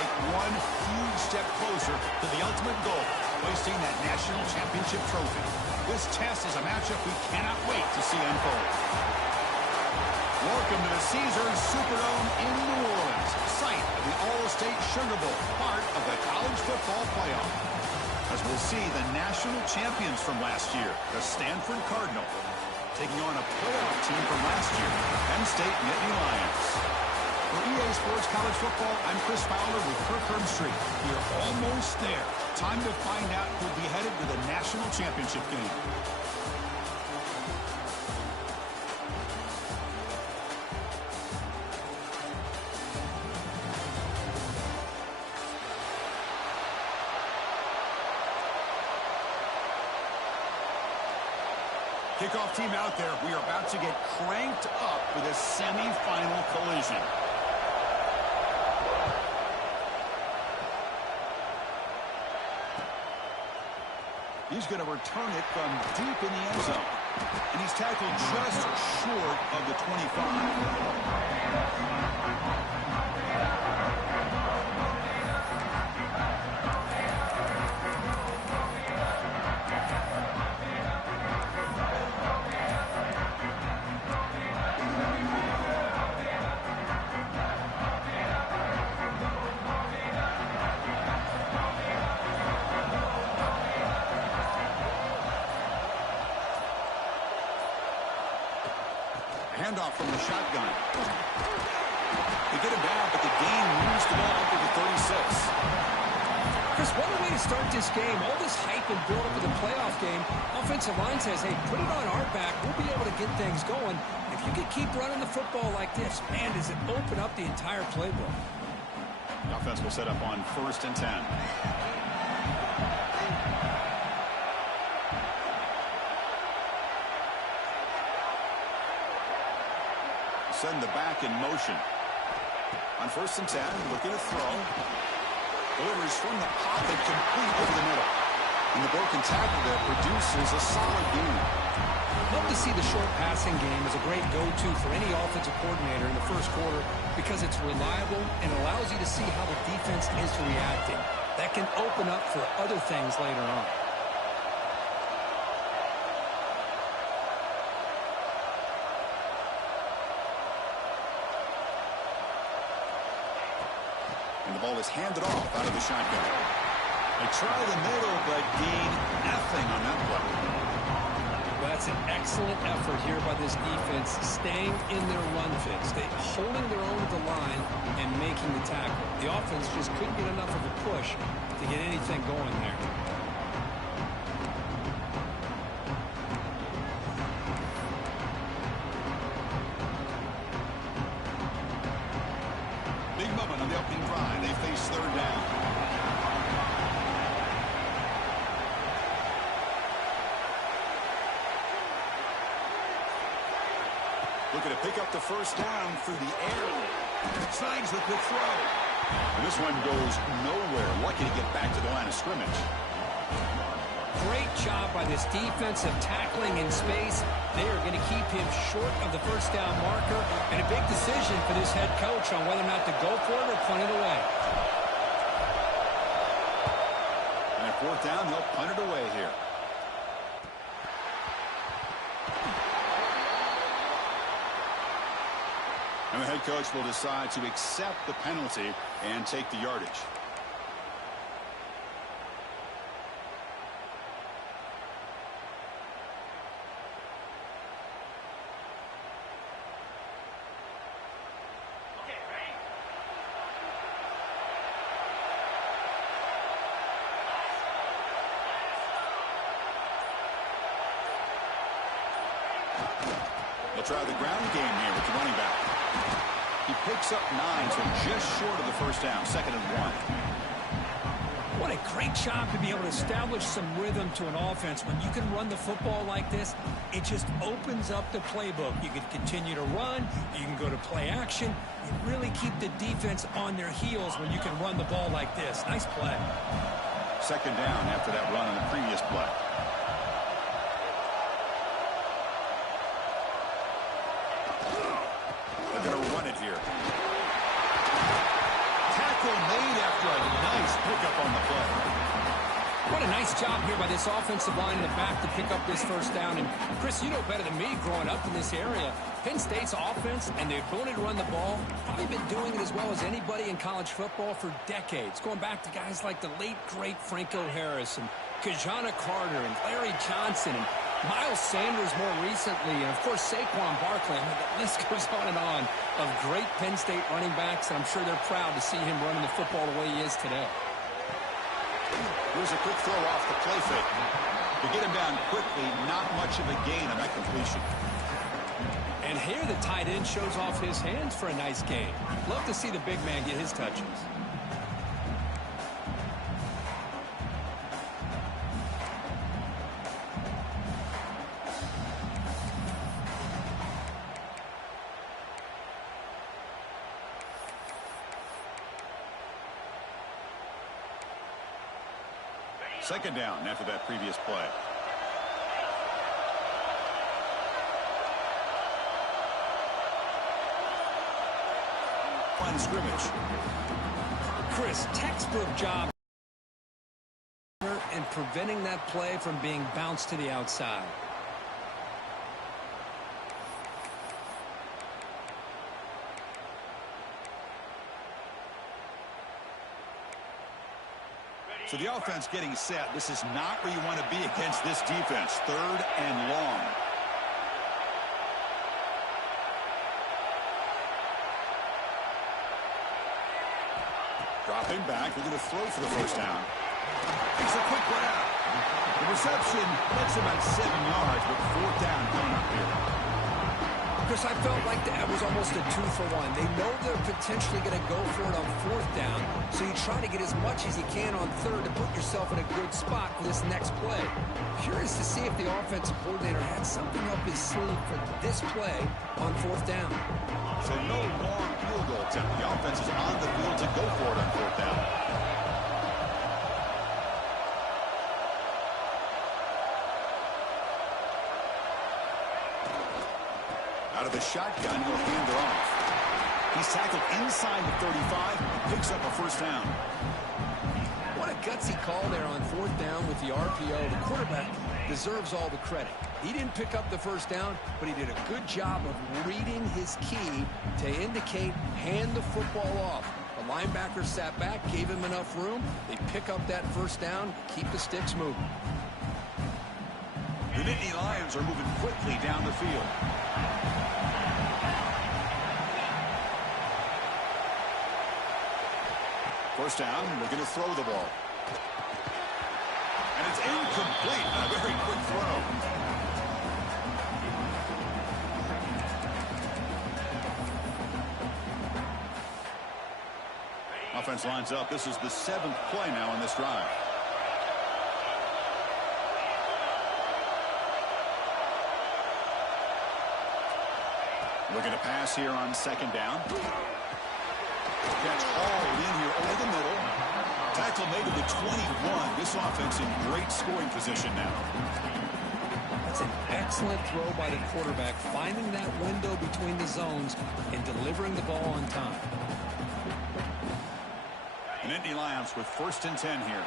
take one huge step closer to the ultimate goal, hoisting that national championship trophy. This test is a matchup we cannot wait to see unfold. Welcome to the Caesars Superdome in New Orleans, site of the All-State Sugar Bowl, part of the college football playoff. As we'll see the national champions from last year, the Stanford Cardinal, taking on a playoff team from last year, Penn State Nittany Lions. For EA Sports College Football, I'm Chris Fowler with Kirk Herbstreit. We're almost there. Time to find out who'll be headed to the national championship game. Kickoff team out there. We are about to get cranked up for this semifinal collision. He's going to return it from deep in the end zone. And he's tackled just short of the 25. Handoff from the shotgun. They get him down, but the gain moves the ball up to the 36. Chris, what a way to start this game. All this hype and build up for the playoff game. Offensive line says, hey, put it on our back. We'll be able to get things going. If you can keep running the football like this, man, does it open up the entire playbook. The offense will set up on 1st and 10. Send the back in motion. On 1st and 10, looking to throw. Delivers from the pocket, complete over the middle. And the broken tackle there produces a solid gain. Love to see the short passing game as a great go-to for any offensive coordinator in the first quarter because it's reliable and allows you to see how the defense is reacting. That can open up for other things later on. And the ball is handed off out of the shotgun. They try the middle, but gain nothing on that play. Well, that's an excellent effort here by this defense, staying in their run fits. They holding their own at the line and making the tackle. The offense just couldn't get enough of a push to get anything going there. Big moment on the opening drive. They face 3rd down. Looking to pick up the 1st down through the air. Signs with the throw. And this one goes nowhere. Lucky to get back to the line of scrimmage. Great job by this defensive tackling in space. They are going to keep him short of the 1st down marker. And a big decision for this head coach on whether or not to go for it or punt it away. And at 4th down, they'll punt it away here. And the head coach will decide to accept the penalty and take the yardage. They'll try the ground game here with the running back. He picks up 9, so just short of the 1st down, 2nd and 1. What a great job to be able to establish some rhythm to an offense. When you can run the football like this, it just opens up the playbook. You can continue to run. You can go to play action. You really keep the defense on their heels when you can run the ball like this. Nice play. 2nd down after that run on the previous play. They're going to run it here. Tackle tackle made after a nice pickup on the play. What a nice job here by this offensive line in the back to pick up this first down. And, Chris, you know better than me growing up in this area, Penn State's offense and the ability to run the ball, probably been doing it as well as anybody in college football for decades, going back to guys like the late, great Franco Harris and Kajana Carter and Larry Johnson and Miles Sanders more recently, and, of course, Saquon Barkley. I mean, the list goes on of great Penn State running backs, and I'm sure they're proud to see him running the football the way he is today. Here's a quick throw off the play fake. To get him down quickly, not much of a gain on that completion. And here the tight end shows off his hands for a nice gain. Love to see the big man get his touches. Second down after that previous play. Line of scrimmage. Chris, textbook job in preventing that play from being bounced to the outside. So the offense getting set. This is not where you want to be against this defense. Third and long. Dropping back. We're going to throw for the first down. It's a quick grab. The reception gets about 7 yards, but fourth down coming up here. Chris, I felt like that was almost a 2-for-1. They know they're potentially going to go for it on fourth down, so you try to get as much as you can on third to put yourself in a good spot for this next play. Curious to see if the offensive coordinator had something up his sleeve for this play on fourth down. So no long field goal attempt. The offense is on the field to go for it on fourth down. Out of the shotgun, he'll hand it off. He's tackled inside the 35 and picks up a first down. What a gutsy call there on fourth down with the RPO. The quarterback deserves all the credit. He didn't pick up the first down, but he did a good job of reading his key to indicate hand the football off. The linebacker sat back, gave him enough room. They pick up that first down, keep the sticks moving. The Nittany Lions are moving quickly down the field. First down, we're going to throw the ball. And it's incomplete. A very quick throw. Offense lines up. This is the 7th play now in this drive. Looking to pass here on second down. Catch hauled in here over the middle. Tackle made to the 21. This offense in great scoring position now. That's an excellent throw by the quarterback, finding that window between the zones and delivering the ball on time. And Nittany Lions with 1st and 10 here.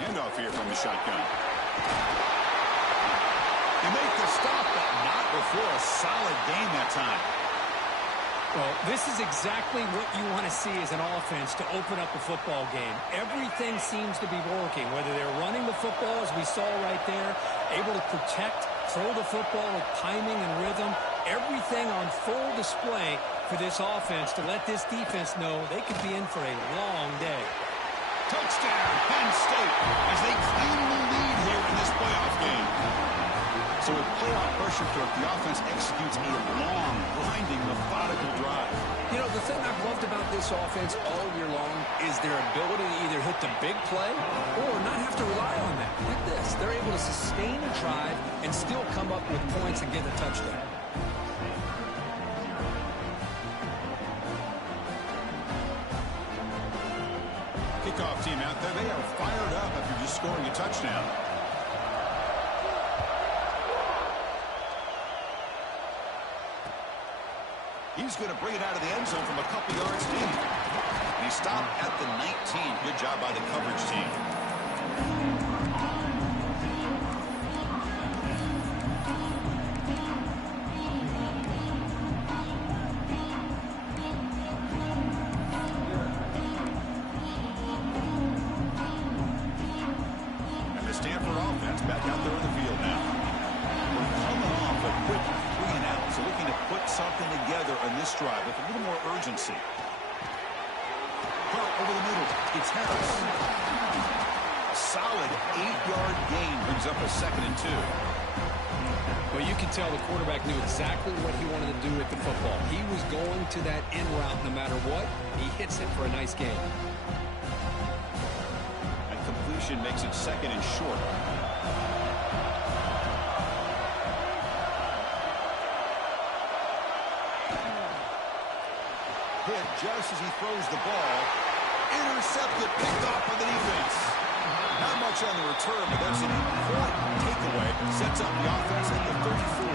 Handoff here from the shotgun. You make the stop, but not before a solid gain that time. Well, this is exactly what you want to see as an offense to open up a football game. Everything seems to be working, whether they're running the football, as we saw right there, able to protect, throw the football with timing and rhythm, everything on full display for this offense to let this defense know they could be in for a long day. Touchdown, Penn State, as they claim the lead here in this playoff game. So with playoff pressure, Kirk, the offense executes a long, grinding, methodical drive. You know, the thing I've loved about this offense all year long is their ability to either hit the big play or not have to rely on that. Like this, they're able to sustain a drive and still come up with points and get a touchdown. kickoff team out there, they are fired up after just scoring a touchdown. He's going to bring it out of the end zone from a couple yards deep. And he stopped at the 19. Good job by the coverage team. And the Stanford offense back out there on the field now. We're coming off a quick 3 and out, so looking to put something together on this drive with a little more urgency. Over the middle, it's Harris. A solid 8-yard gain brings up a 2nd and 2. Well, you can tell the quarterback knew exactly what he wanted to do with the football. He was going to that in route no matter what. He hits it for a nice gain. And completion makes it 2nd and short. Hit just as he throws the ball. Intercepted, picked off by the defense. Not much on the return, but that's an important takeaway. Sets up the offense at the 34.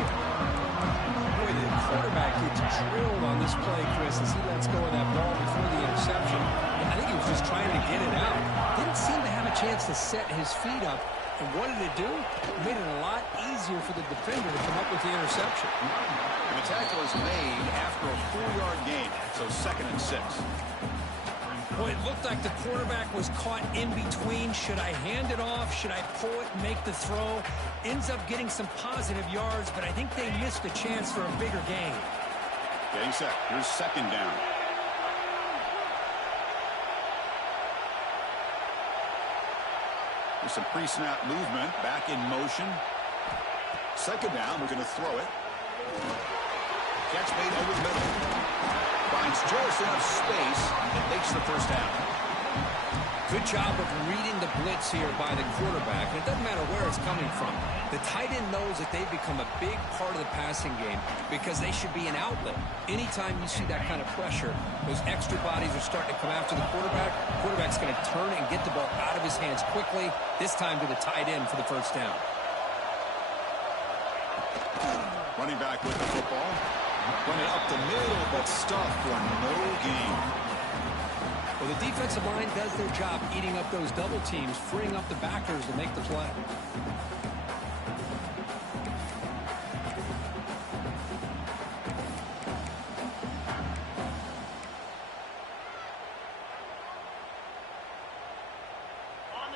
Boy, the quarterback gets drilled on this play, Chris, as he lets go of that ball before the interception. I think he was just trying to get it out. Didn't seem to have a chance to set his feet up. And what did it do? It made it a lot easier for the defender to come up with the interception. And the tackle is made after a 4-yard gain, so 2nd and 6. Boy, it looked like the quarterback was caught in between. Should I hand it off? Should I pull it and make the throw? Ends up getting some positive yards, but I think they missed a chance for a bigger gain. Getting set. Here's 2nd down. There's some pre-snap movement. Back in motion. 2nd down. We're going to throw it. Catch made over the middle. Finds just enough space and makes the 1st down. Good job of reading the blitz here by the quarterback. And it doesn't matter where it's coming from. The tight end knows that they've become a big part of the passing game because they should be an outlet. Anytime you see that kind of pressure, those extra bodies are starting to come after the quarterback. The quarterback's going to turn and get the ball out of his hands quickly, this time to the tight end for the 1st down. Running back with the football. Running up the middle, but stuffed for no gain. Well, the defensive line does their job eating up those double teams, freeing up the backers to make the play.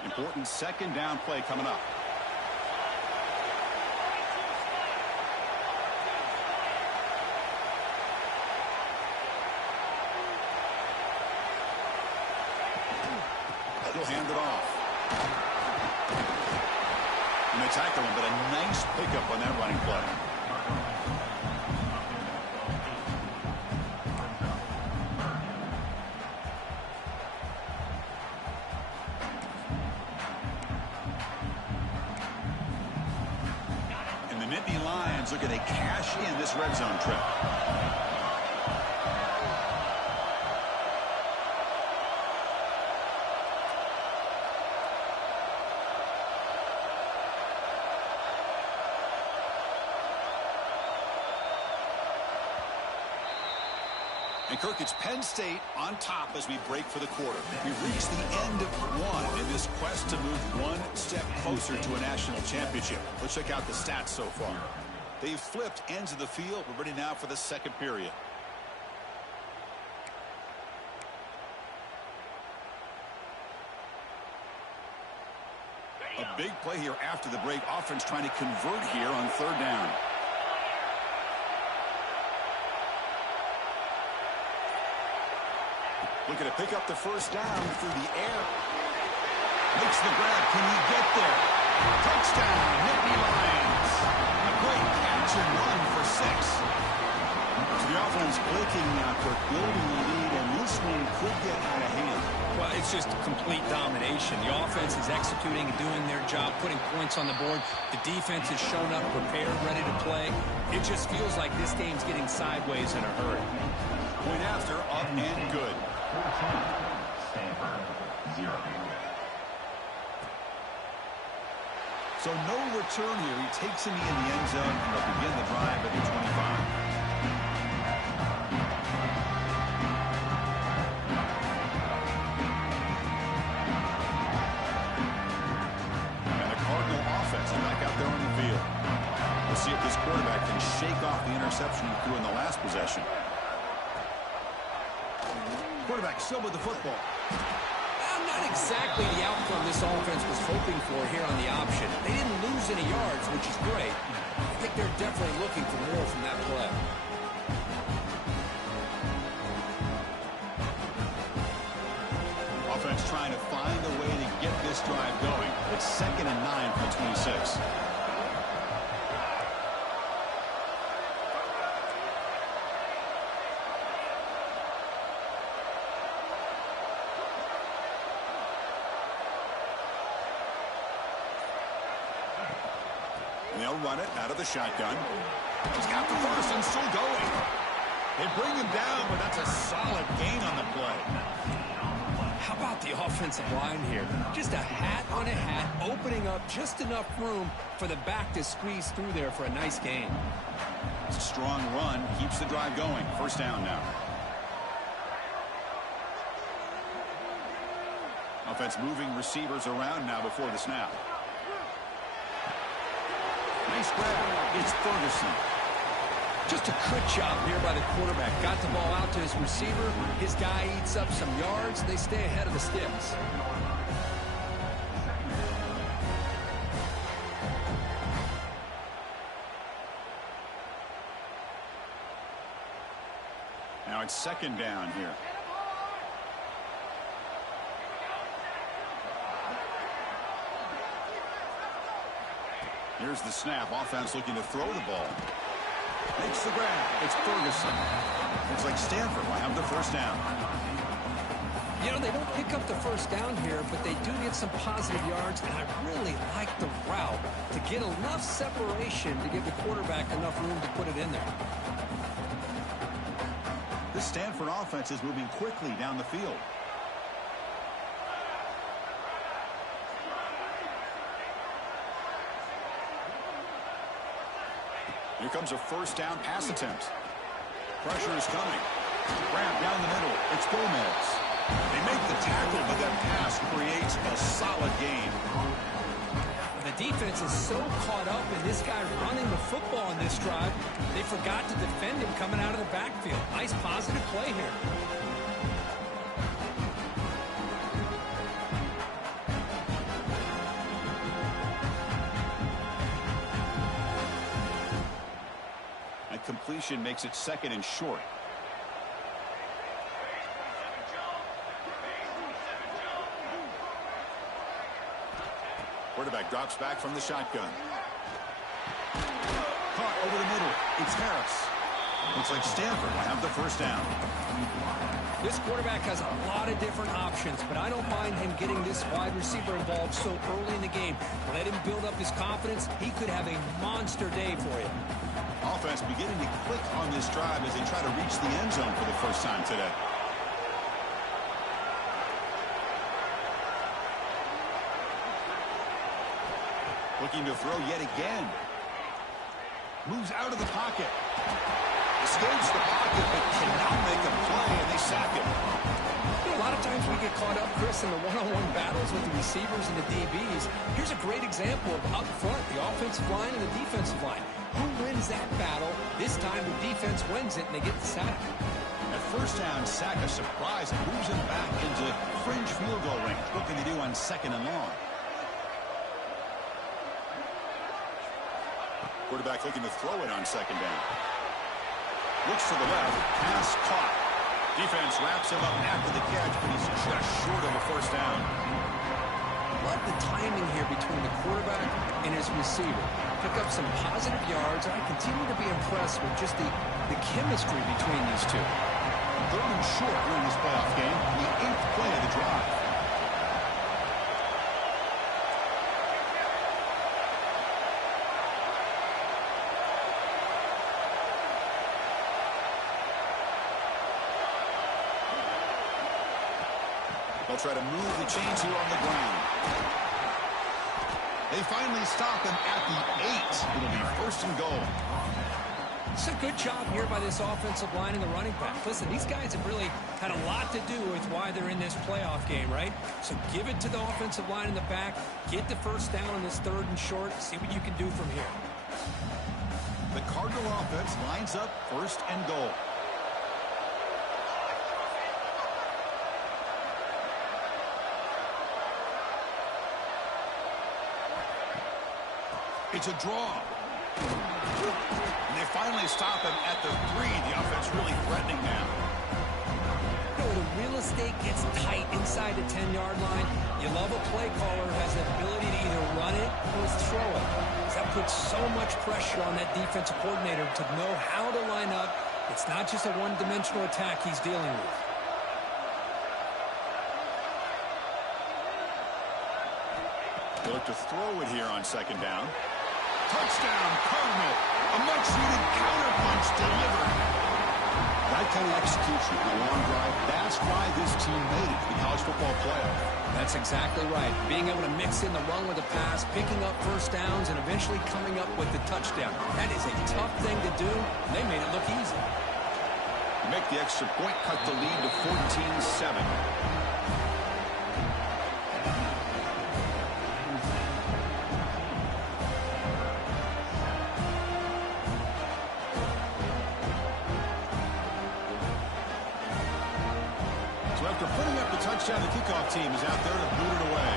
Important 2nd down play coming up. He'll hand it off. And they tackle him, but a nice pickup on that running play. And the Nittany Lions looking to cash in this red zone trip. And Kirk, it's Penn State on top as we break for the quarter. We've reached the end of one in this quest to move one step closer to a national championship. Let's check out the stats so far. They've flipped ends of the field. We're ready now for the 2nd period. A big play here after the break. Offense trying to convert here on 3rd down. Looking to pick up the 1st down through the air. Makes the grab. Can he get there? Touchdown, Nittany Lions. A great catch and run for 6. So the offense blinking now for building the lead, and this one could get out of hand. Well, it's just complete domination. The offense is executing and doing their job, putting points on the board. The defense has shown up, prepared, ready to play. It just feels like this game's getting sideways in a hurry. Point after, up and good. So no return here. He takes him in the end zone, and they'll begin the drive at the 25. And the Cardinal offense is back out there on the field. We'll see if this quarterback can shake off the interception he threw in the last possession. Quarterback still with the football. Not exactly the outcome this offense was hoping for here on the option. They didn't lose any yards, which is great. I think they're definitely looking for more from that play. Offense trying to find a way to get this drive going. It's 2nd and 9 from 26. They'll run it out of the shotgun. He's got the first and still going. They bring him down, but that's a solid gain on the play. How about the offensive line here? Just a hat on a hat, opening up just enough room for the back to squeeze through there for a nice gain. It's a strong run. Keeps the drive going. First down now. Offense moving receivers around now before the snap. Nice grab. It's Ferguson. Just a good job here by the quarterback. Got the ball out to his receiver. His guy eats up some yards. They stay ahead of the sticks. Now it's 2nd down here. Here's the snap. Offense looking to throw the ball. Makes the grab. It's Ferguson. Looks like Stanford will have the first down. You know, they don't pick up the first down here, but they do get some positive yards, and I really like the route to get enough separation to give the quarterback enough room to put it in there. This Stanford offense is moving quickly down the field. Here comes a first down pass attempt. Pressure is coming. Grab down the middle. It's Gomez. They make the tackle, but that pass creates a solid gain. The defense is so caught up in this guy running the football in this drive, they forgot to defend him coming out of the backfield. Nice positive play here. Completion makes it 2nd and short. Quarterback drops back from the shotgun. Caught over the middle. It's Harris. Looks like Stanford will have the first down. This quarterback has a lot of different options, but I don't mind him getting this wide receiver involved so early in the game. Let him build up his confidence. He could have a monster day for you. Offense beginning to click on this drive as they try to reach the end zone for the first time today. Looking to throw yet again. Moves out of the pocket. Escapes the pocket, but cannot make a play, and they sack him. You know, a lot of times we get caught up, Chris, in the one-on-one battles with the receivers and the DBs. Here's a great example of up front, the offensive line and the defensive line. Who wins that battle? This time the defense wins it, and they get the sack. At first down, sack a surprise and moves him back into fringe field goal range. What can they do on 2nd and long? Quarterback looking to throw it on 2nd down. Looks to the left. Pass caught. Defense wraps him up after the catch, but he's just short of a first down. Love the timing here between the quarterback and his receiver. Pick up some positive yards. I continue to be impressed with just the chemistry between these two. 3rd and short during this playoff game. The 8th play of the drive. They'll will try to move the chains here on the ground. They finally stop him at the 8. It'll be 1st and goal. It's a good job here by this offensive line and the running back. Listen, these guys have really had a lot to do with why they're in this playoff game, right? So give it to the offensive line in the back. Get the first down on this 3rd and short. See what you can do from here. The Cardinal offense lines up 1st and goal. It's a draw. And they finally stop him at the 3. The offense really threatening now. You know, the real estate gets tight inside the 10-yard line. You love a play caller who has the ability to either run it or throw it. That puts so much pressure on that defensive coordinator to know how to line up. It's not just a one-dimensional attack he's dealing with. They look to throw it here on 2nd down. Touchdown, Cardinal. A much-needed counterpunch delivered. That kind of execution on a long drive, that's why this team made it to the college football playoff. That's exactly right. Being able to mix in the run with the pass, picking up first downs, and eventually coming up with the touchdown. That is a tough thing to do, and they made it look easy. Make the extra point, cut the lead to 14-7. So after putting up the touchdown, the kickoff team is out there to boot it away.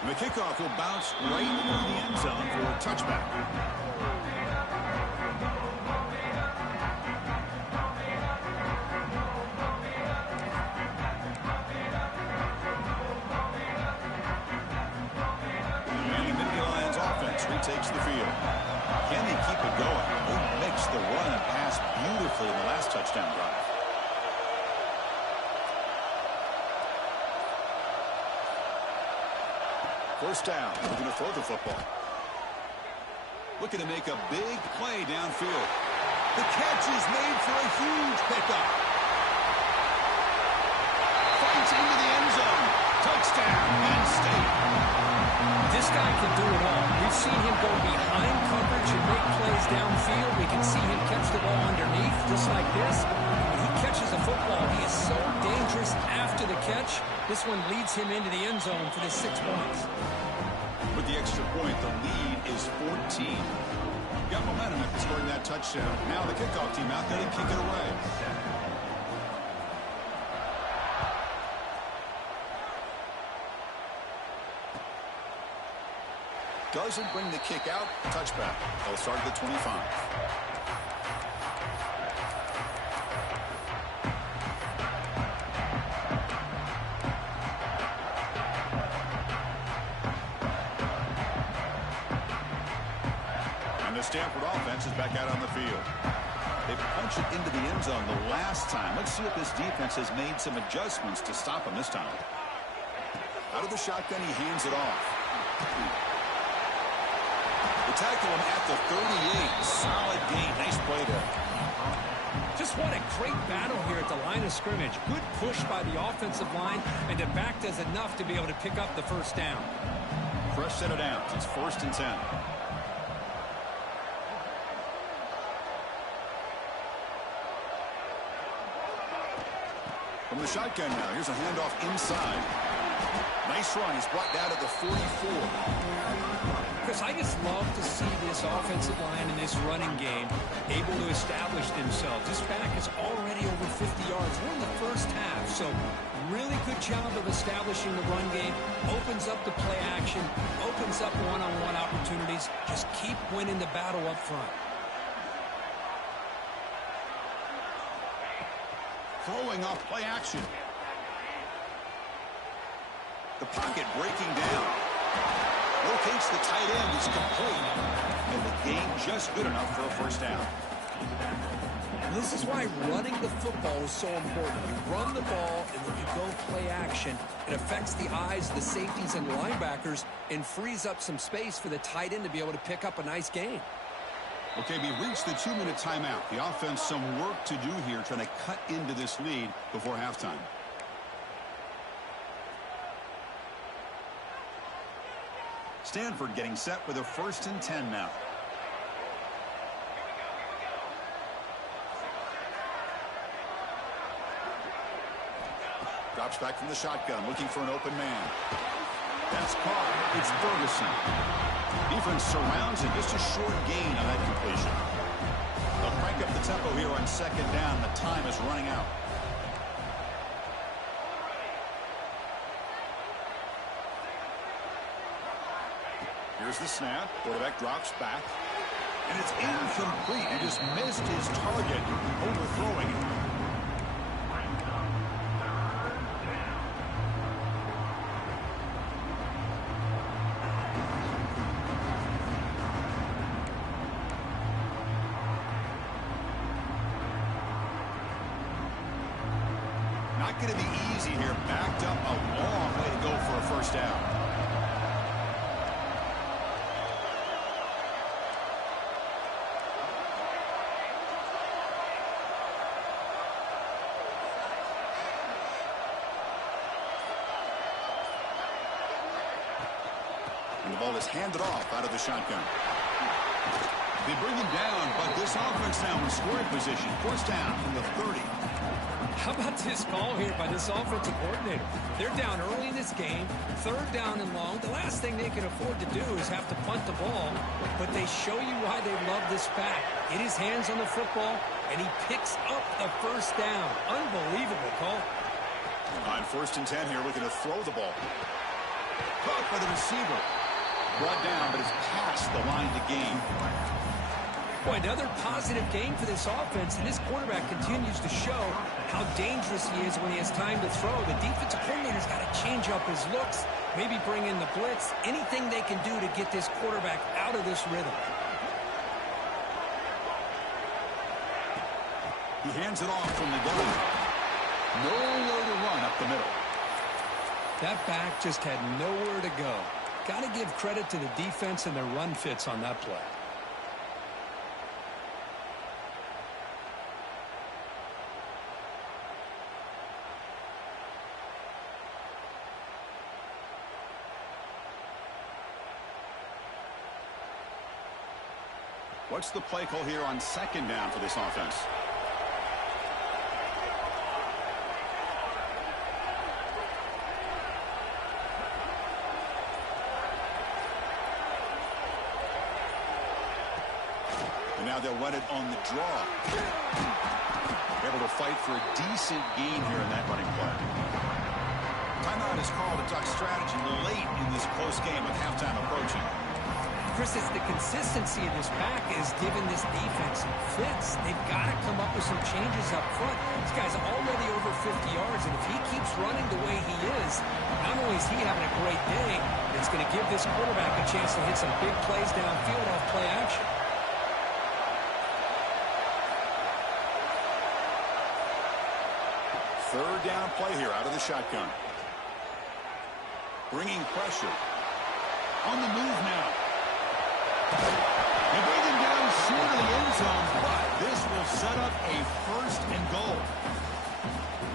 And the kickoff will bounce right through the end zone for a touchback. Takes the field. Can they keep it going? They mixed the run and pass beautifully in the last touchdown drive. First down. They're going to throw the football. Looking to make a big play downfield. The catch is made for a huge pickup. Fights into the end zone. Touchdown, Penn State. This guy can do it all. We've seen him go behind coverage and make plays downfield. We can see him catch the ball underneath, just like this. When he catches a football, he is so dangerous after the catch. This one leads him into the end zone for the 6 points. With the extra point, the lead is 14. Got momentum after scoring that touchdown. Now the kickoff team out there to kick it away. Doesn't bring the kick out. Touchback. They'll start at the 25. And the Stanford offense is back out on the field. They punch it into the end zone the last time. Let's see if this defense has made some adjustments to stop him this time. Out of the shotgun, he hands it off. They tackle him at the 38. Solid gain. Nice play there. Just what a great battle here at the line of scrimmage. Good push by the offensive line, and the back does enough to be able to pick up the first down. Fresh set of downs. It's 1st and 10. From the shotgun now. Here's a handoff inside. Nice run. He's brought down at the 44. Chris, I just love to see this offensive line in this running game able to establish themselves. This back is already over 50 yards. We're in the first half, so really good job of establishing the run game. Opens up the play action, opens up one-on-one opportunities. Just keep winning the battle up front. Throwing off play action. The pocket breaking down. Locates the tight end. It's complete. And the gain just good enough for a first down. This is why running the football is so important. You run the ball, and when you go play action, it affects the eyes of the safeties and the linebackers and frees up some space for the tight end to be able to pick up a nice gain. Okay, we've reached the 2-minute timeout. The offense some work to do here, trying to cut into this lead before halftime. Stanford getting set with a 1st and 10 now. Drops back from the shotgun, looking for an open man. That's caught. It's Ferguson. Defense surrounds him. Just a short gain on that completion. They'll crank up the tempo here on 2nd down. The time is running out. Here's the snap. Quarterback drops back. And it's incomplete. He just missed his target, overthrowing it. Not going to be easy here. Backed up a long way to go for a 1st down. And the ball is handed off out of the shotgun. They bring him down, but this offense now in scoring position. 1st down from the 30. How about this call here by this offensive coordinator? They're down early in this game, 3rd down and long. The last thing they can afford to do is have to punt the ball, but they show you why they love this back. Get his hands on the football, and he picks up the 1st down. Unbelievable call. On 1st and 10 here, looking to throw the ball. Caught by the receiver. Brought down, but it's past the line to gain. Boy, another positive game for this offense, and this quarterback continues to show how dangerous he is when he has time to throw. The defensive coordinator's got to change up his looks, maybe bring in the blitz, anything they can do to get this quarterback out of this rhythm. He hands it off from the gun. Nowhere to run up the middle. That back just had nowhere to go. Got to give credit to the defense and their run fits on that play. What's the play call here on 2nd down for this offense? And now they'll run it on the draw. Able to fight for a decent gain here in that running play. Timeout is called to talk strategy late in this close game with halftime approaching. Chris, it's the consistency of this back is giving this defense fits. They've got to come up with some changes up front. This guy's already over 50 yards, and if he keeps running the way he is, not only is he having a great day, it's going to give this quarterback a chance to hit some big plays downfield off play action. Third down play here out of the shotgun. Bringing pressure. On the move now. They bring him down short of the end zone, but this will set up a 1st and goal.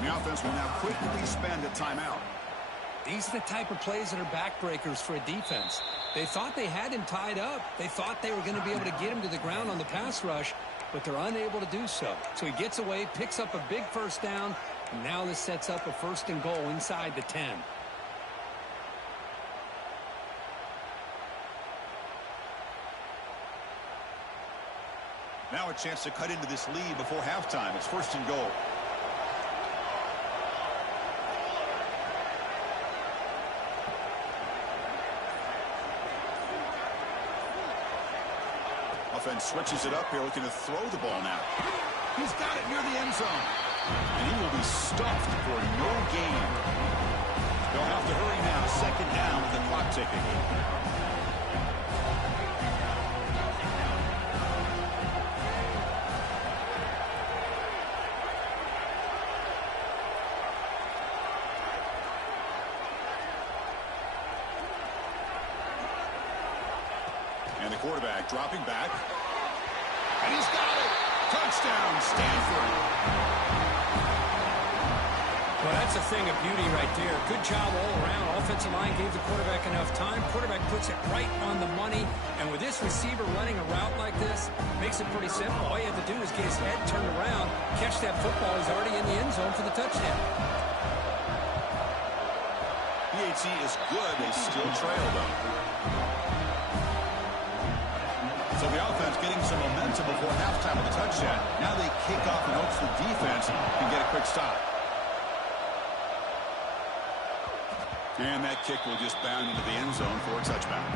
The offense will now quickly spend a timeout. These are the type of plays that are backbreakers for a defense. They thought they had him tied up. They thought they were going to be able to get him to the ground on the pass rush, but they're unable to do so. So he gets away, picks up a big 1st down, and now this sets up a 1st and goal inside the 10. Now a chance to cut into this lead before halftime. It's 1st and goal. Offense switches it up here, looking to throw the ball now. He's got it near the end zone. And he will be stuffed for no gain. They'll have to hurry now. 2nd down with the clock ticking. And the quarterback dropping back. And he's got it. Touchdown, Stanford. Well, that's a thing of beauty right there. Good job all around. Offensive line gave the quarterback enough time. Quarterback puts it right on the money. And with this receiver running a route like this, makes it pretty simple. All you have to do is get his head turned around, catch that football. He's already in the end zone for the touchdown. PHC is good. They still trail, though. So the offense getting some momentum before halftime with a touchdown. Now they kick off in hopes the defense can get a quick stop. And that kick will just bound into the end zone for a touchback.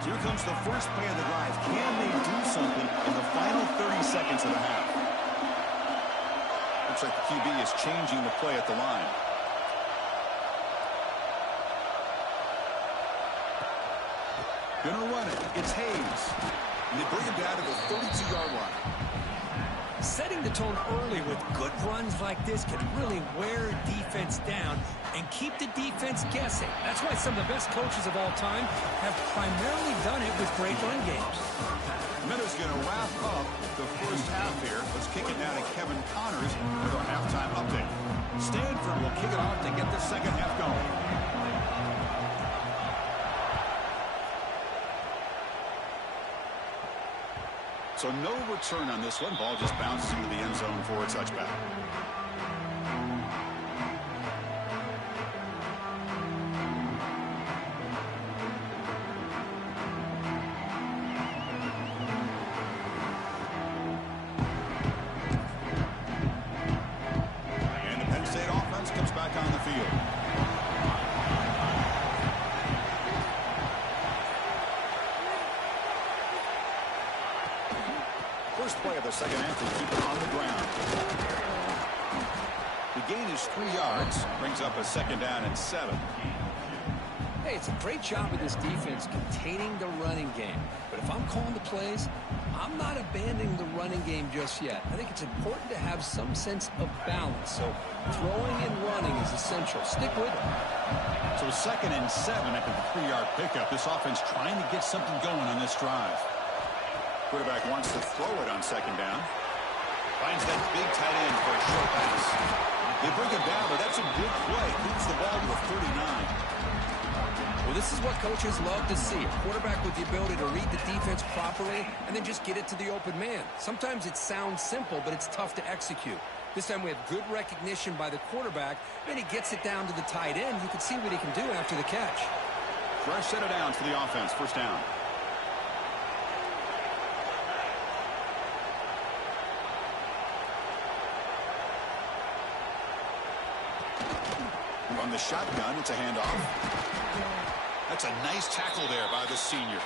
So here comes the first play of the drive. Can they do something in the final 30 seconds of the half? Looks like the QB is changing the play at the line. Gonna run it. It's Hayes. And they bring him down to the 32-yard line. Setting the tone early with good runs like this can really wear defense down and keep the defense guessing. That's why some of the best coaches of all time have primarily done it with great run games. Minutes going to wrap up the first half here. Let's kick it now to Kevin Connors with our halftime update. Stanford will kick it off to get the second half going. So no return on this one. Ball just bounces into the end zone for a touchback. And the Penn State offense comes back on the field. First play of the second half, they keep it on the ground. The gain is 3 yards, brings up a second down and 7. Hey, it's a great job of this defense containing the running game. But if I'm calling the plays, I'm not abandoning the running game just yet. I think it's important to have some sense of balance. So throwing and running is essential. Stick with it. So second and 7 after the 3-yard pickup. This offense trying to get something going on this drive. Quarterback wants to throw it on second down. Finds that big tight end for a short pass. They bring him down, but that's a good play. Moves the ball to the 39. Well, this is what coaches love to see. A quarterback with the ability to read the defense properly and then just get it to the open man. Sometimes it sounds simple, but it's tough to execute. This time we have good recognition by the quarterback. Then he gets it down to the tight end. You can see what he can do after the catch. Fresh set of downs for the offense. First down. From the shotgun, it's a handoff. That's a nice tackle there by the senior.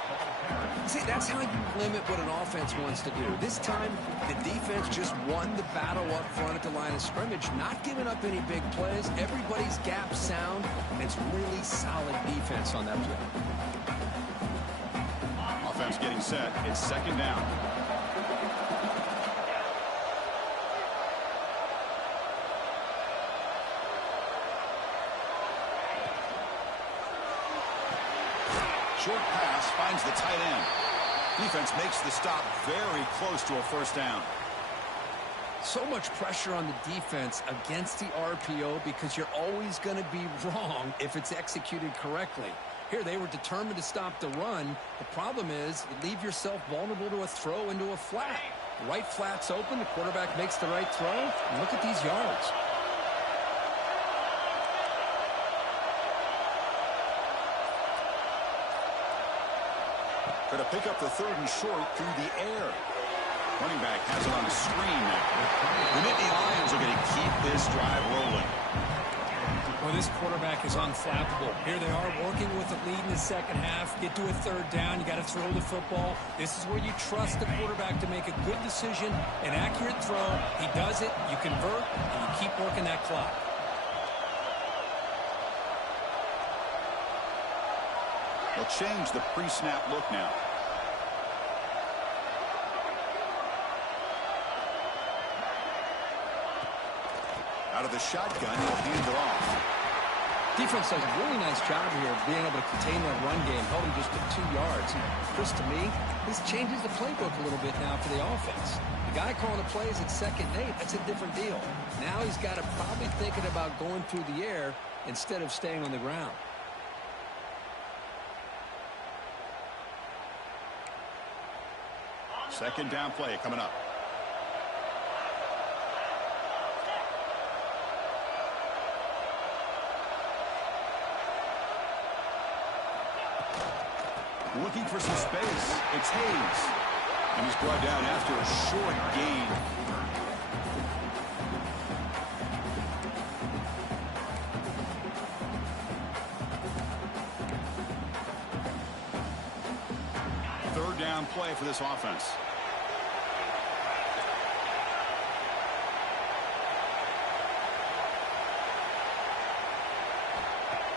See, that's how you limit what an offense wants to do. This time, the defense just won the battle up front at the line of scrimmage, not giving up any big plays. Everybody's gap sound, and it's really solid defense on that play. Offense getting set. It's second down. Short pass finds the tight end. Defense makes the stop very close to a first down. So much pressure on the defense against the RPO because you're always going to be wrong if it's executed correctly. Here, they were determined to stop the run. The problem is you leave yourself vulnerable to a throw into a flat. The right flat's open. The quarterback makes the right throw. And look at these yards. Going to pick up the third and short through the air. Running back has it on a screen now. The Nittany Lions are going to keep this drive rolling. Well, this quarterback is unflappable. Here they are working with the lead in the second half. Get to a third down. You got to throw the football. This is where you trust the quarterback to make a good decision, an accurate throw. He does it. You convert, and you keep working that clock. They'll change the pre-snap look now. Out of the shotgun, he'll hand it off. Defense does a really nice job here of being able to contain that run game, held him just to 2 yards. And Chris, to me, this changes the playbook a little bit now for the offense. The guy calling the plays at 2nd and 8, that's a different deal. Now he's got to probably thinking about going through the air instead of staying on the ground. Second down play coming up. Looking for some space. It's Hayes. And he's brought down after a short gain. Third down play for this offense.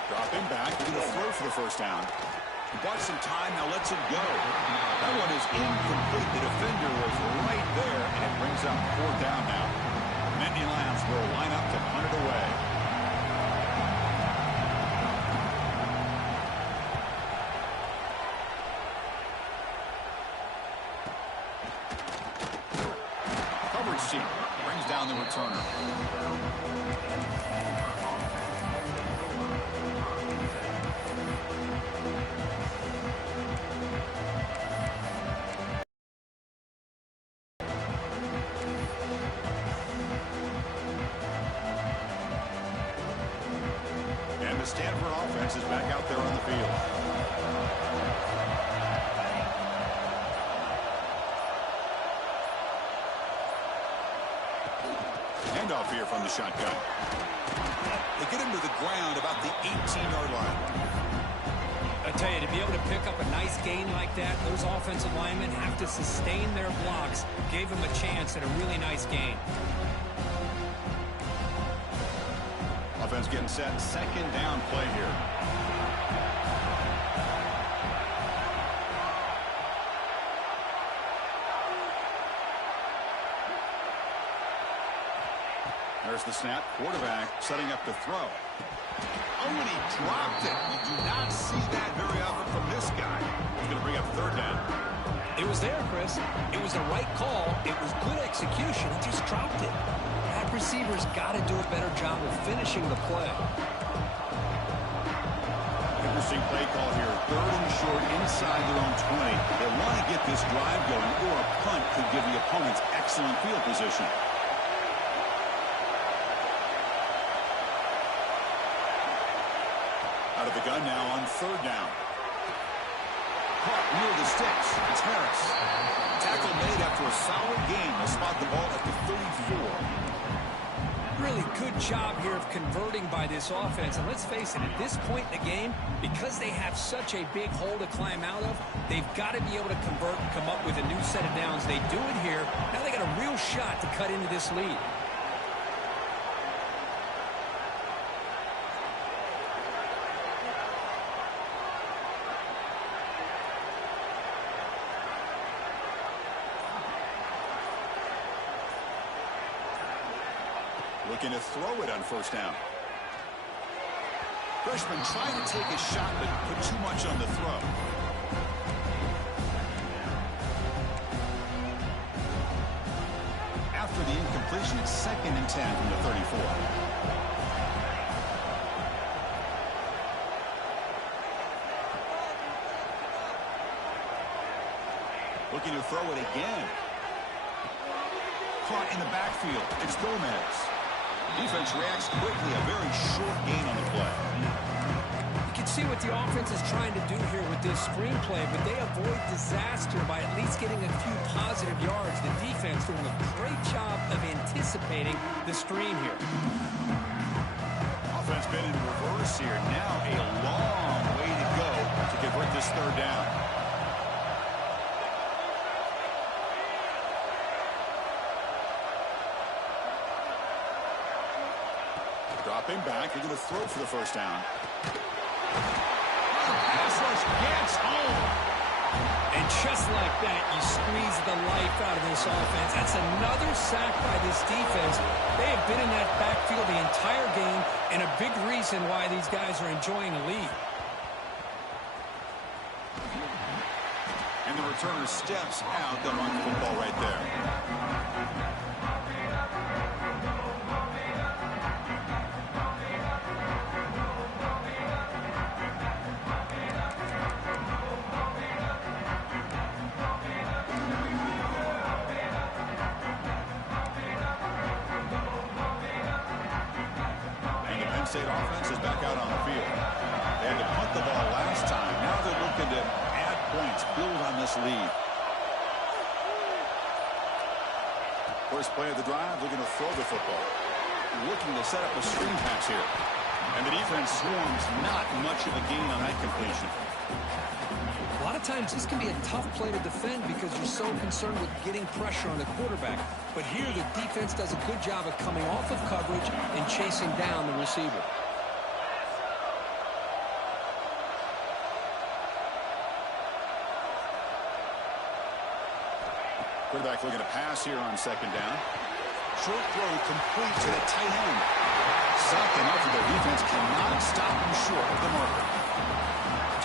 Dropping back. He's going to throw for the first down. Bought some time, now lets it go. That one is incomplete. The defender was right there, and it brings up 4th down now. Nittany Lions will line up to punt it away. Coverage team brings down the returner. The Stanford offense is back out there on the field. Handoff here from the shotgun. They get him to the ground about the 18-yard line. I tell you, to be able to pick up a nice gain like that, those offensive linemen have to sustain their blocks. Gave him a chance at a really nice gain. Offense getting set. Second down play here. There's the snap. Quarterback setting up to throw. Oh, and he dropped it. You do not see that very often from this guy. He's going to bring up 3rd down. It was there, Chris. It was the right call. It was good execution. He just dropped it. That receiver's got to do a better job of finishing the play. Interesting play call here. 3rd and short inside their own 20. They want to get this drive going, or a punt could give the opponents excellent field position. Out of the gun now on 3rd down. Caught near the sticks. It's Harris. Tackle made after a solid gain. They'll spot the ball at the 34. Really good job here of converting by this offense. And let's face it, at this point in the game, because they have such a big hole to climb out of, they've got to be able to convert and come up with a new set of downs. They do it here. Now they got a real shot to cut into this lead. Looking to throw it on 1st down. Freshman trying to take a shot, but put too much on the throw. After the incompletion, it's 2nd and 10 from the 34. Looking to throw it again. Caught in the backfield. It's Gomez. Defense reacts quickly. A very short gain on the play. You can see what the offense is trying to do here with this screenplay, but they avoid disaster by at least getting a few positive yards. The defense doing a great job of anticipating the screen here. Offense been in reverse here. Now a long way to go to convert this 3rd down. Dropping back, they're going to throw for the 1st down. The pass rush gets home. And just like that, you squeeze the life out of this offense. That's another sack by this defense. They have been in that backfield the entire game, and a big reason why these guys are enjoying a lead. And the returner steps out to run the football right there. State offense is back out on the field. They had to punt the ball last time. Now they're looking to add points, build on this lead. First play of the drive, looking to throw the football. Looking to set up a screen pass here. And the defense swarms, not much of a gain on that completion. A lot of times this can be a tough play to defend because you're so concerned with getting pressure on the quarterback. But here the defense does a good job of coming off of coverage and chasing down the receiver. Quarterback looking to pass here on second down. Short throw complete to the tight end. Sucking up, the defense cannot stop him short of the marker.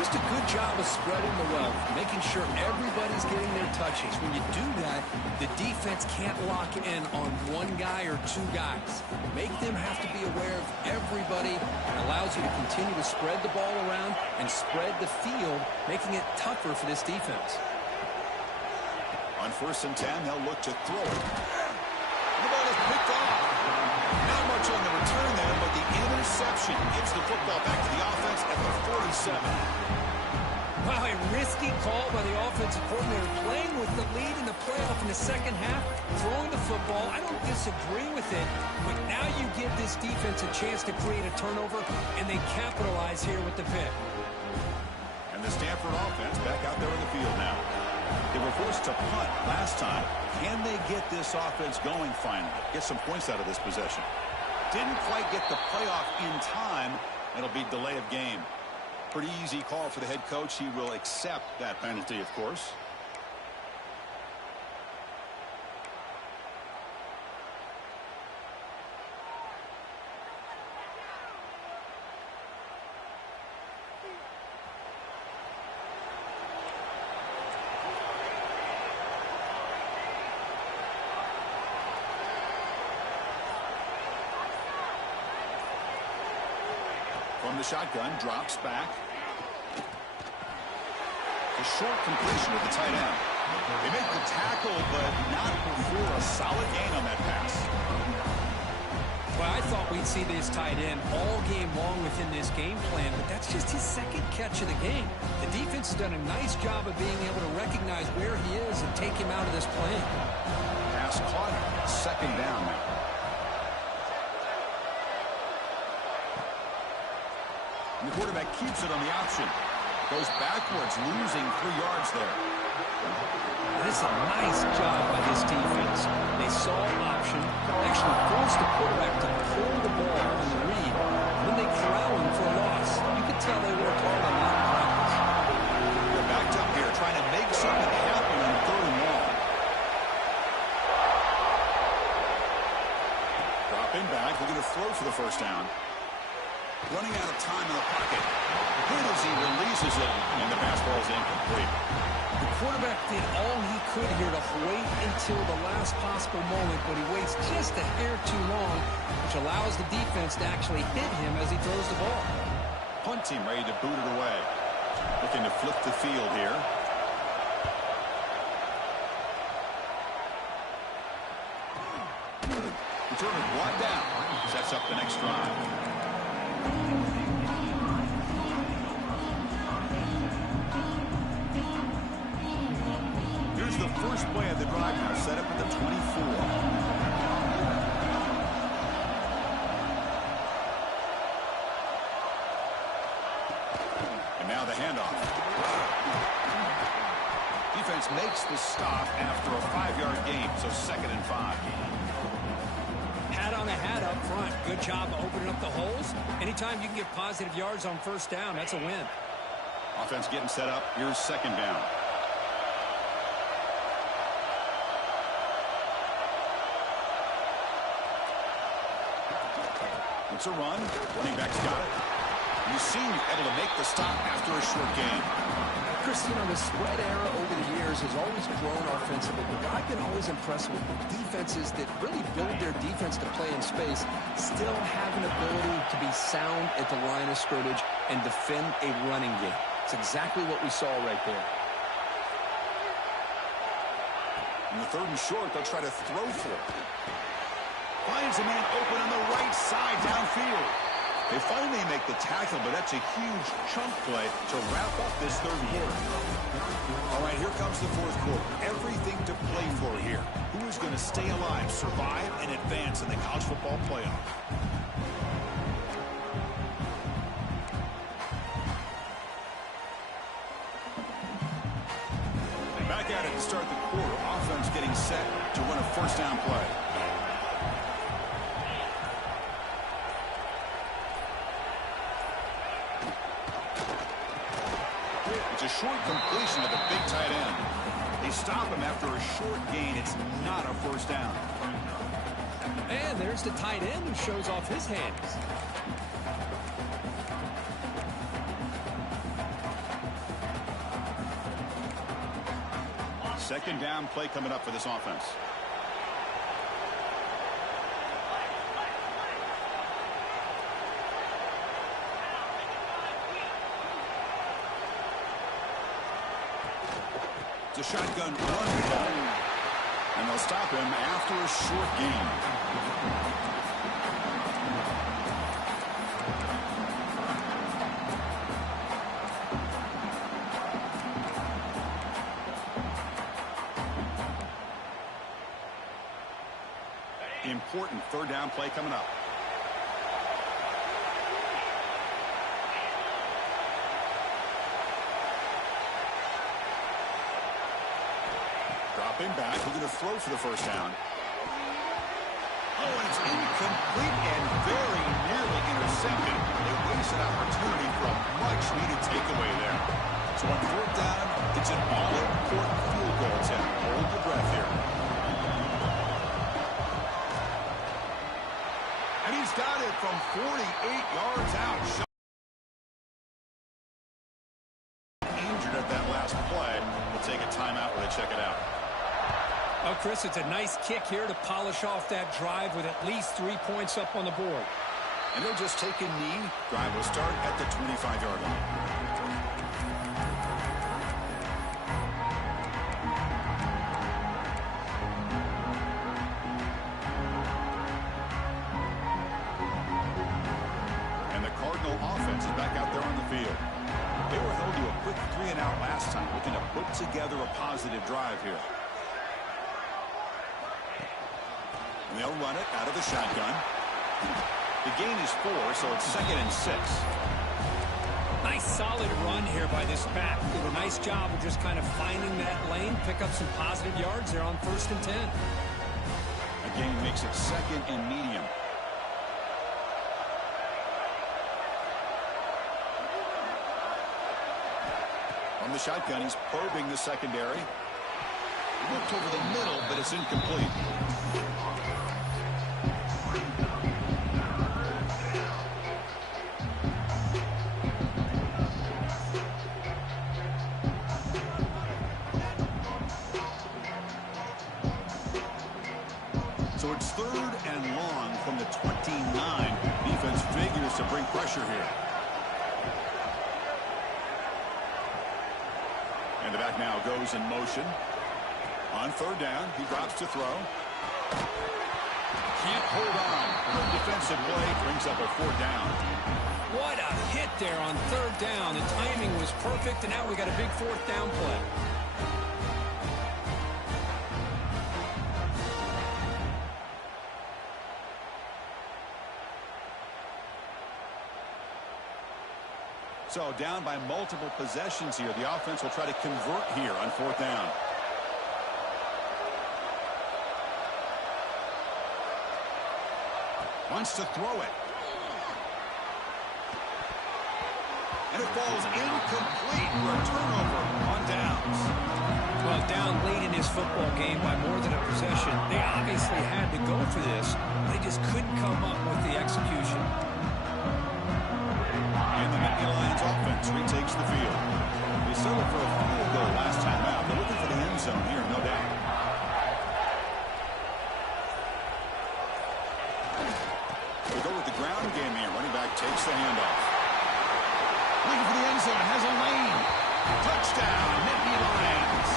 Just a good job of spreading the wealth, making sure everybody's getting their touches. When you do that, the defense can't lock in on one guy or two guys. Make them have to be aware of everybody. It allows you to continue to spread the ball around and spread the field, making it tougher for this defense. On 1st and 10, they'll look to throw it. The ball is picked off. Not much on the return there, but the interception gives the football back to the offense at the 47. Wow, a risky call by the offensive coordinator, playing with the lead in the playoff in the second half, throwing the football. I don't disagree with it, but now you give this defense a chance to create a turnover, and they capitalize here with the pick. And the Stanford offense back out there in the field now. They were forced to punt last time. Can they get this offense going finally? Get some points out of this possession. Didn't quite get the playoff in time. It'll be delay of game. Pretty easy call for the head coach. He will accept that penalty, of course. From the shotgun, drops back. A short completion with the tight end. They make the tackle, but not before a solid gain on that pass. Well, I thought we'd see this tight end all game long within this game plan, but that's just his second catch of the game. The defense has done a nice job of being able to recognize where he is and take him out of this play. Pass caught, second down now. And the quarterback keeps it on the option. Goes backwards, losing 3 yards there. This is a nice job by this defense. They saw an option, actually forced the quarterback to pull the ball on the read. When they corral him for a loss, you could tell they worked hard on that in practice. They're backed up here, trying to make something happen on 3rd and long. Dropping back, looking to throw for the first down. Running out of time in the pocket. Good as he releases it, and the pass ball is incomplete. The quarterback did all he could here to wait until the last possible moment, but he waits just a hair too long, which allows the defense to actually hit him as he throws the ball. Punt team ready to boot it away. Looking to flip the field here. Returner brought down. Sets up the next drive. Here's the first play of the drive now, set up at the 24. And now the handoff. Defense makes the stop after a 5-yard gain, so 2nd and 5. Hat on a hat up front. Good job of opening up the holes. Anytime you can get positive yards on 1st down, that's a win. Offense getting set up. Here's 2nd down. wants a run. Running back's got it. He's seen able to make the stop after a short gain. Chris, you know, the spread era over the years has always grown offensively, but I've been always impressed with defenses that really build their defense to play in space, still have an ability to be sound at the line of scrimmage and defend a running game. It's exactly what we saw right there. In the 3rd and short, they'll try to throw for it. Finds a man open on the right side downfield. They finally make the tackle, but that's a huge chunk play to wrap up this 3rd quarter. All right, here comes the 4th quarter. Everything to play for here. Who is going to stay alive, survive, and advance in the college football playoff? Back at it to start the quarter. Offense getting set to run a 1st down play. It's a short completion to the big tight end. They stop him after a short gain. It's not a 1st down. And there's the tight end who shows off his hands. Second down play coming up for this offense. It's a shotgun run ball. And they'll stop him after a short gain. Important 3rd down play coming up. Dropping back, we're going to throw for the 1st down. Oh, and it's incomplete and very nearly intercepted. A wasted opportunity for a much-needed takeaway there. So on 4th down, it's an all-important field goal attempt. Hold your breath here. And he's got it from 48 yards out. Injured at that last play. We'll take a timeout while they check it out. Well, Chris, it's a nice kick here to polish off that drive with at least 3 points up on the board. And they'll just take a knee. Drive will start at the 25-yard line. And the Cardinal offense is back out there on the field. They were held to a quick 3-and-out last time, looking to put together a positive drive here. And they'll run it out of the shotgun. The gain is 4, so it's 2nd and 6. Nice solid run here by this back. Did a nice job of just kind of finding that lane, pick up some positive yards there on 1st and 10. Again, makes it 2nd and medium. From the shotgun, he's probing the secondary. Looked over the middle, but it's incomplete. So it's 3rd and long from the 29. Defense figures to bring pressure here. And the back now goes in motion. On 3rd down, he drops to throw. Can't hold on. The defensive play brings up a 4th down. What a hit there on 3rd down. The timing was perfect, and now we got a big 4th down play. So down by multiple possessions here. The offense will try to convert here on 4th down. Wants to throw it. And it falls incomplete for a turnover on downs. Well, down late in his football game by more than a possession. They obviously had to go for this. They just couldn't come up with the execution. takes the handoff. Looking for the end zone, has a lane. Touchdown, Nittany Lions.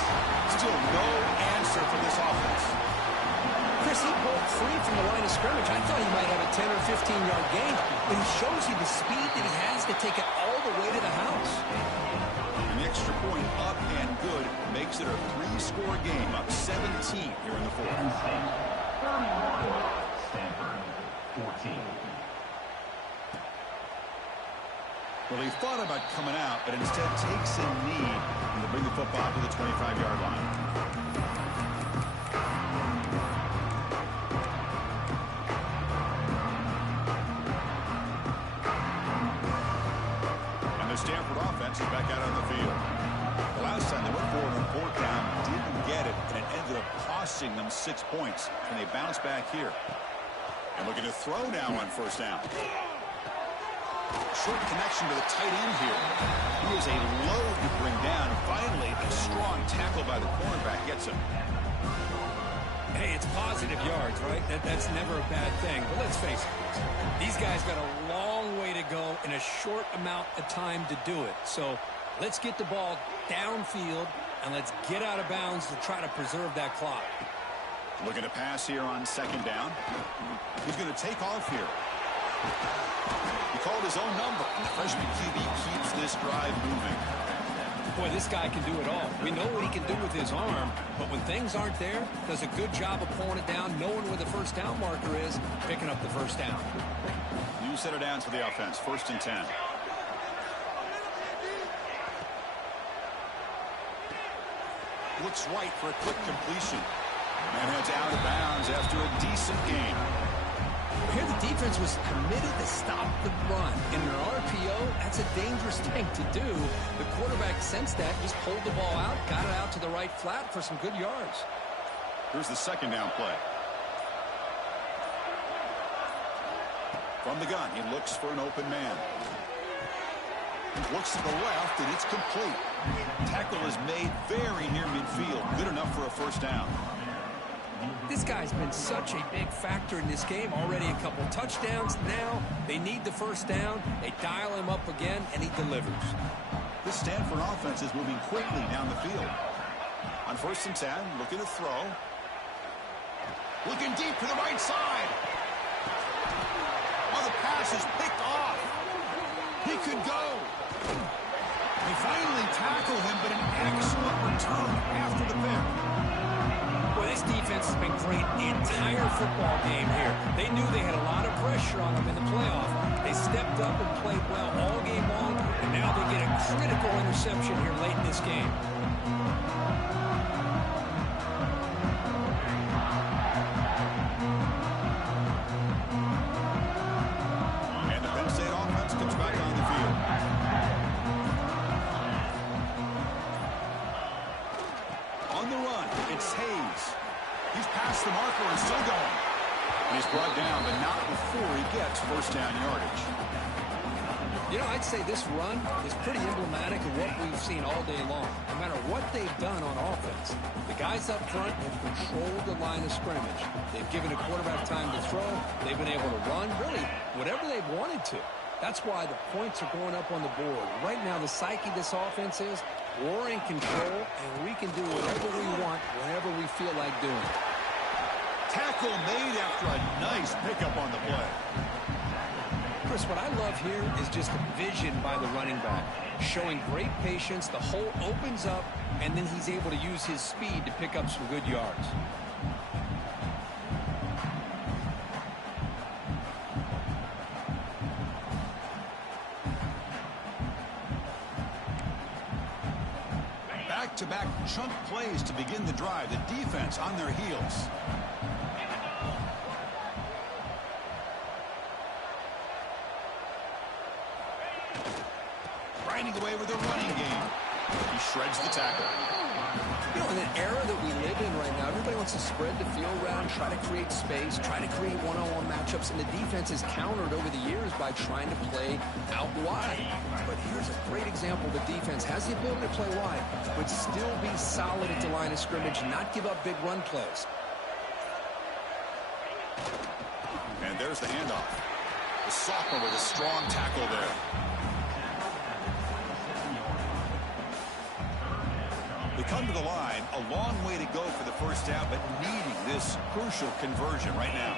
Still no answer for this offense. Chris, he broke free from the line of scrimmage. I thought he might have a 10 or 15-yard gain, but he shows you the speed that he has to take it all the way to the house. An extra point up and good makes it a 3-score game, up 17 here in the fourth. Stanford, 14. Well, he thought about coming out, but instead takes a knee to bring the football to the 25-yard line. And the Stanford offense is back out on the field. The last time they went for it on fourth down, didn't get it, and it ended up costing them 6 points. And they bounce back here. And looking to throw now on first down. Short connection to the tight end here. He is a load to bring down. Finally, a strong tackle by the cornerback gets him. Hey, it's positive yards, right? That's never a bad thing. But let's face it, these guys got a long way to go in a short amount of time to do it. So let's get the ball downfield, and let's get out of bounds to try to preserve that clock. Looking to pass here on second down. He's going to take off here. He called his own number. The freshman QB keeps this drive moving. Boy, this guy can do it all. We know what he can do with his arm, but when things aren't there, does a good job of pulling it down, knowing where the first down marker is, picking up the first down. New set of downs for the offense. 1st and 10. Looks right for a quick completion. And heads out of bounds after a decent game. Here the defense was committed to stop the run. In an RPO, that's a dangerous thing to do. The quarterback sensed that, just pulled the ball out, got it out to the right flat for some good yards. Here's the second down play. From the gun, he looks for an open man. Looks to the left, and it's complete. Tackle is made very near midfield. Good enough for a first down. This guy's been such a big factor in this game. Already a couple touchdowns. Now they need the first down. They dial him up again, and he delivers. This Stanford offense is moving quickly down the field. On 1st and 10, looking to throw. Looking deep to the right side. Oh, the pass is picked off. He could go. They finally tackle him, but an excellent return after the pick. Well, this defense has been great the entire football game here. They knew they had a lot of pressure on them in the playoff. They stepped up and played well all game long, and now they get a critical interception here late in this game. And the Penn State offense comes back on the field. On the run, it's Hayes. He's past the marker and still going. And he's brought down, but not before he gets first down yardage. You know, I'd say this run is pretty emblematic of what we've seen all day long. No matter what they've done on offense, the guys up front have controlled the line of scrimmage. They've given a quarterback time to throw. They've been able to run, really, whatever they've wanted to. That's why the points are going up on the board. Right now, the psyche of this offense is we're in control, and we can do whatever we want whenever we feel like doing it. Tackle made after a nice pickup on the play. Chris, what I love here is just the vision by the running back. Showing great patience, the hole opens up, and then he's able to use his speed to pick up some good yards. Back-to-back chunk plays to begin the drive. The defense on their heels. Grinding away with a running game. He shreds the tackle. You know, in an era that we live in right now, everybody wants to spread the field around, try to create space, try to create one-on-one matchups, and the defense is countered over the years by trying to play out wide. But here's a great example. The defense has the ability to play wide, but still be solid at the line of scrimmage, not give up big run plays. And there's the handoff. The sophomore with a strong tackle there. They come to the line, a long way to go for the first down, but needing this crucial conversion right now.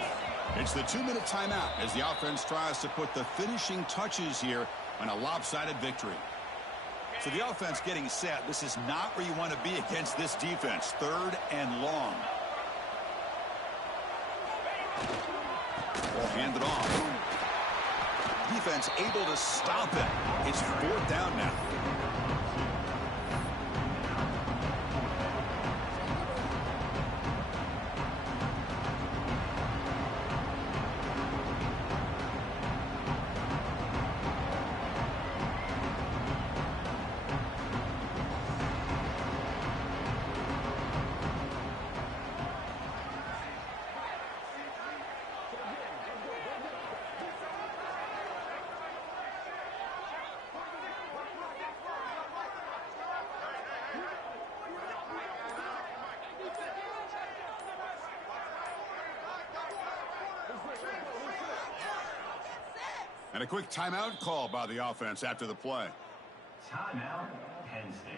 It's the 2-minute timeout as the offense tries to put the finishing touches here on a lopsided victory. So the offense getting set. This is not where you want to be against this defense. 3rd and long. Ball handed off. Defense able to stop it. It's 4th down now. And a quick timeout call by the offense after the play. Timeout, Penn State.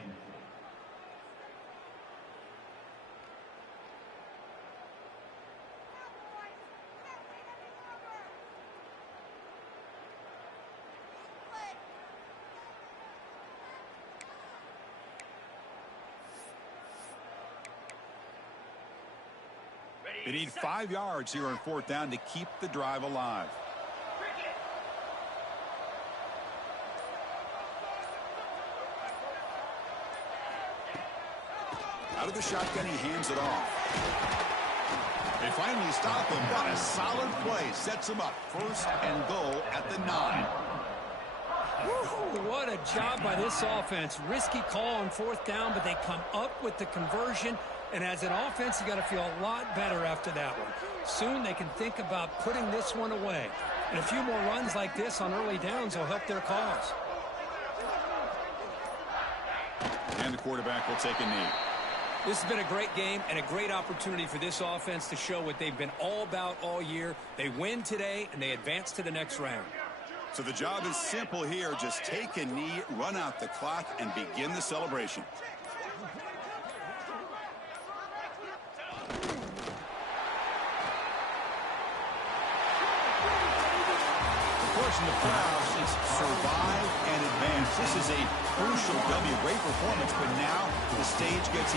They need 5 yards here on 4th down to keep the drive alive. Out of the shotgun, he hands it off. They finally stop him. What a solid play. Sets him up. 1st and goal at the 9. Woo, what a job by this offense. Risky call on 4th down, but they come up with the conversion. And as an offense, you got to feel a lot better after that one. Soon they can think about putting this one away. And a few more runs like this on early downs will help their cause. And the quarterback will take a knee. This has been a great game and a great opportunity for this offense to show what they've been all about all year. They win today, and they advance to the next round. So the job is simple here. Just take a knee, run out the clock, and begin the celebration. In the playoffs, it's survive and advance. This is a crucial W. Great performance, but now the stage gets